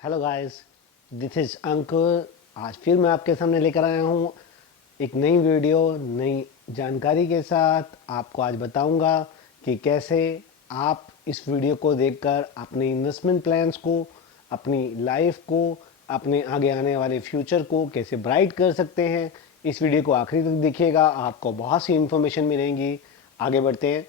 Hello guys, this is अंकुर। आज फिर मैं आपके सामने लेकर आया हूँ एक नई वीडियो, नई जानकारी के साथ। आपको आज बताऊंगा कि कैसे आप इस वीडियो को देखकर अपने इन्वेस्टमेंट प्लान्स को, अपनी लाइफ को, अपने आगे आने वाले फ्यूचर को कैसे ब्राइट कर सकते हैं। इस वीडियो को आखिरी तक देखिएगा, आपको बहुत सी इन्फॉर्मेशन मिलेंगी। आगे बढ़ते हैं।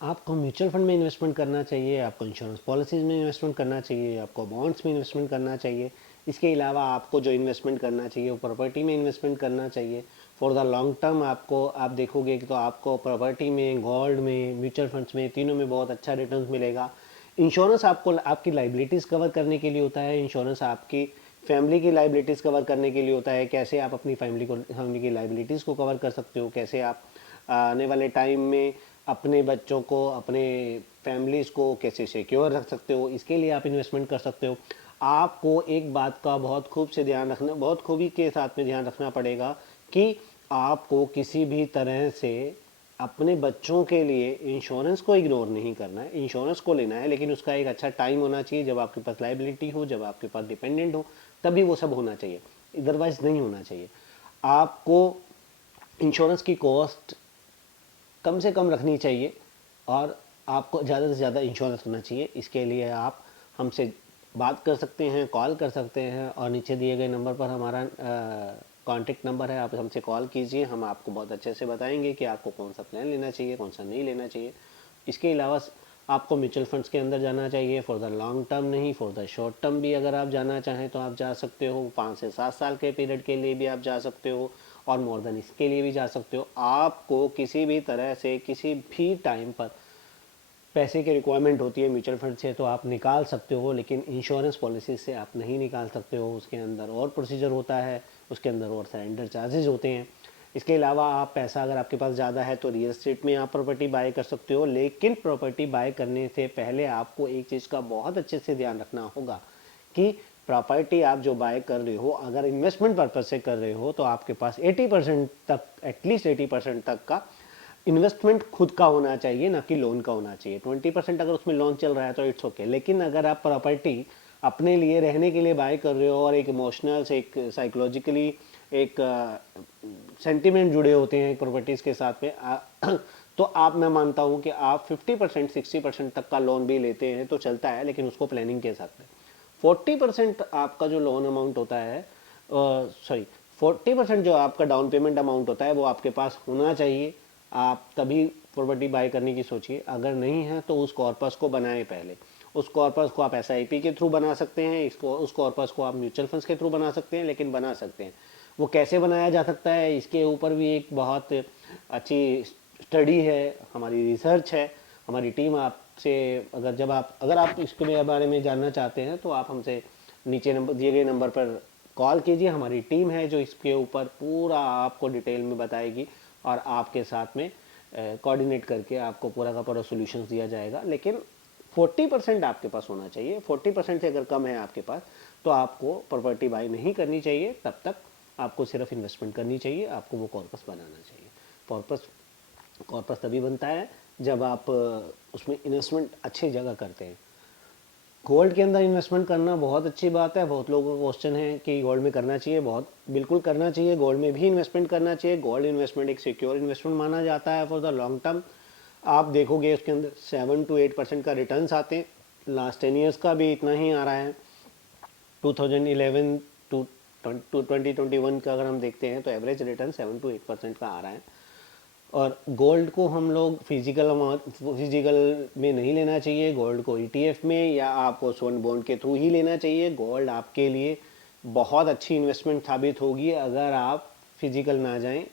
आपको म्यूचुअल फंड में इन्वेस्टमेंट करना चाहिए, आपको इंश्योरेंस पॉलिसीज़ में इन्वेस्टमेंट करना चाहिए, आपको बॉन्ड्स में इन्वेस्टमेंट करना चाहिए। इसके अलावा आपको जो इन्वेस्टमेंट करना चाहिए वो प्रॉपर्टी में इन्वेस्टमेंट करना चाहिए। फॉर द लॉन्ग टर्म आपको आप देखोगे कि तो आपको प्रॉपर्टी में, गोल्ड में, म्यूचुअल फंड्स में, तीनों में बहुत अच्छा रिटर्न मिलेगा। इंश्योरेंस आपको आपकी लाइबिलिटीज़ कवर करने के लिए होता है। इंश्योरेंस आपकी फैमिली की लाइबिलिटीज़ कवर करने के लिए होता है। कैसे आप अपनी फैमिली की लाइबिलिटीज़ को कवर कर सकते हो, कैसे आप आने वाले टाइम में अपने बच्चों को, अपने फैमिलीज़ को कैसे सिक्योर रख सकते हो, इसके लिए आप इन्वेस्टमेंट कर सकते हो। आपको एक बात का बहुत खूब से ध्यान रखना, बहुत खूबी के साथ में ध्यान रखना पड़ेगा कि आपको किसी भी तरह से अपने बच्चों के लिए इंश्योरेंस को इग्नोर नहीं करना है। इंश्योरेंस को लेना है, लेकिन उसका एक अच्छा टाइम होना चाहिए जब आपके पास लाइबिलिटी हो, जब आपके पास डिपेंडेंट हो, तभी वो सब होना चाहिए, अदरवाइज नहीं होना चाहिए। आपको इंश्योरेंस की कॉस्ट कम से कम रखनी चाहिए और आपको ज़्यादा से ज़्यादा इंश्योरेंस करना चाहिए। इसके लिए आप हमसे बात कर सकते हैं, कॉल कर सकते हैं, और नीचे दिए गए नंबर पर हमारा कॉन्टेक्ट नंबर है, आप हमसे कॉल कीजिए। हम आपको बहुत अच्छे से बताएंगे कि आपको कौन सा प्लान लेना चाहिए, कौन सा नहीं लेना चाहिए। इसके अलावा आपको म्यूचुअल फंड्स के अंदर जाना चाहिए, फॉर द लॉन्ग टर्म नहीं, फॉर द शॉर्ट टर्म भी अगर आप जाना चाहें तो आप जा सकते हो। 5 से 7 साल के पीरियड के लिए भी आप जा सकते हो, और मोर देन इसके लिए भी जा सकते हो। आपको किसी भी तरह से किसी भी टाइम पर पैसे की रिक्वायरमेंट होती है म्यूचुअल फंड से तो आप निकाल सकते हो, लेकिन इंश्योरेंस पॉलिसी से आप नहीं निकाल सकते हो। उसके अंदर और प्रोसीजर होता है, उसके अंदर और सरेंडर चार्जेस होते हैं। इसके अलावा आप पैसा अगर आपके पास ज़्यादा है तो रियल एस्टेट में आप प्रॉपर्टी बाय कर सकते हो, लेकिन प्रॉपर्टी बाय करने से पहले आपको एक चीज़ का बहुत अच्छे से ध्यान रखना होगा कि प्रॉपर्टी आप जो बाय कर रहे हो, अगर इन्वेस्टमेंट पर्पज से कर रहे हो तो आपके पास 80% तक, एटलीस्ट 80% तक का इन्वेस्टमेंट खुद का होना चाहिए, ना कि लोन का होना चाहिए। 20% अगर उसमें लोन चल रहा है तो इट्स ओके, लेकिन अगर आप प्रॉपर्टी अपने लिए रहने के लिए बाय कर रहे हो और एक इमोशनल से, एक साइकोलॉजिकली, एक सेंटिमेंट जुड़े होते हैं प्रॉपर्टीज़ के साथ में तो आप, मैं मानता हूँ कि आप 50% 60% तक का लोन भी लेते हैं तो चलता है, लेकिन उसको प्लानिंग के साथ में। 40% आपका जो लोन अमाउंट होता है, सॉरी, 40% जो आपका डाउन पेमेंट अमाउंट होता है वो आपके पास होना चाहिए। आप तभी प्रॉपर्टी बाय करने की सोचिए। अगर नहीं है तो उस कॉर्पस को बनाएं पहले। उस कॉर्पस को आप एसआईपी के थ्रू बना सकते हैं, इसको, उस कॉर्पस को आप म्यूचुअल फंड्स के थ्रू बना सकते हैं, लेकिन बना सकते हैं। वो कैसे बनाया जा सकता है, इसके ऊपर भी एक बहुत अच्छी स्टडी है, हमारी रिसर्च है। हमारी टीम आपसे, अगर आप इसके बारे में जानना चाहते हैं तो आप हमसे नीचे नंबर दिए गए नंबर पर कॉल कीजिए। हमारी टीम है जो इसके ऊपर पूरा आपको डिटेल में बताएगी और आपके साथ में कोऑर्डिनेट करके आपको पूरा का पूरा सॉल्यूशंस दिया जाएगा। लेकिन 40% आपके पास होना चाहिए। 40% से अगर कम है आपके पास तो आपको प्रॉपर्टी बाय नहीं करनी चाहिए। तब तक आपको सिर्फ इन्वेस्टमेंट करनी चाहिए, आपको वो कॉर्पस बनाना चाहिए। कॉर्पस कॉर्पस तभी बनता है जब आप उसमें इन्वेस्टमेंट अच्छी जगह करते हैं। गोल्ड के अंदर इन्वेस्टमेंट करना बहुत अच्छी बात है। बहुत लोगों का क्वेश्चन है कि गोल्ड में करना चाहिए, बहुत बिल्कुल करना चाहिए। गोल्ड में भी इन्वेस्टमेंट करना चाहिए। गोल्ड इन्वेस्टमेंट एक सिक्योर इन्वेस्टमेंट माना जाता है फॉर द लॉन्ग टर्म। आप देखोगे उसके अंदर 7 to 8% का रिटर्न्स आते हैं। लास्ट 10 ईयर्स का भी इतना ही आ रहा है। 2011 टू 2021 का अगर हम देखते हैं तो एवरेज रिटर्न 7 to 8% का आ रहा है। और गोल्ड को हम लोग फिजिकल में नहीं लेना चाहिए। गोल्ड को ईटीएफ में या आपको स्वर्ण बॉन्ड के थ्रू ही लेना चाहिए। गोल्ड आपके लिए बहुत अच्छी इन्वेस्टमेंट साबित होगी अगर आप फिजिकल ना जाएं,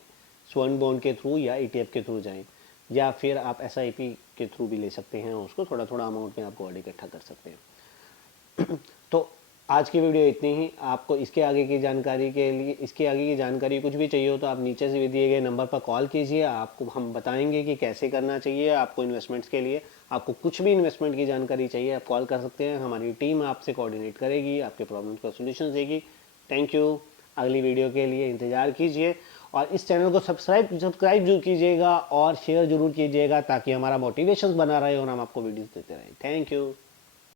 स्वर्ण बॉन्ड के थ्रू या ईटीएफ के थ्रू जाएं, या फिर आप एसआईपी के थ्रू भी ले सकते हैं। उसको थोड़ा थोड़ा अमाउंट में आप गोल्ड इकट्ठा कर सकते हैं। तो आज की वीडियो इतनी ही। आपको इसके आगे की जानकारी के लिए, इसके आगे की जानकारी कुछ भी चाहिए हो तो आप नीचे से दिए गए नंबर पर कॉल कीजिए। आपको हम बताएंगे कि कैसे करना चाहिए। आपको इन्वेस्टमेंट्स के लिए, आपको कुछ भी इन्वेस्टमेंट की जानकारी चाहिए, आप कॉल कर सकते हैं। हमारी टीम आपसे कोऑर्डिनेट करेगी, आपके प्रॉब्लम्स का सोल्यूशन देगी। Thank you. अगली वीडियो के लिए इंतज़ार कीजिए और इस चैनल को सब्सक्राइब जरूर कीजिएगा और शेयर जरूर कीजिएगा ताकि हमारा मोटिवेशन बना रहे और हम आपको वीडियोस देते रहें। Thank you.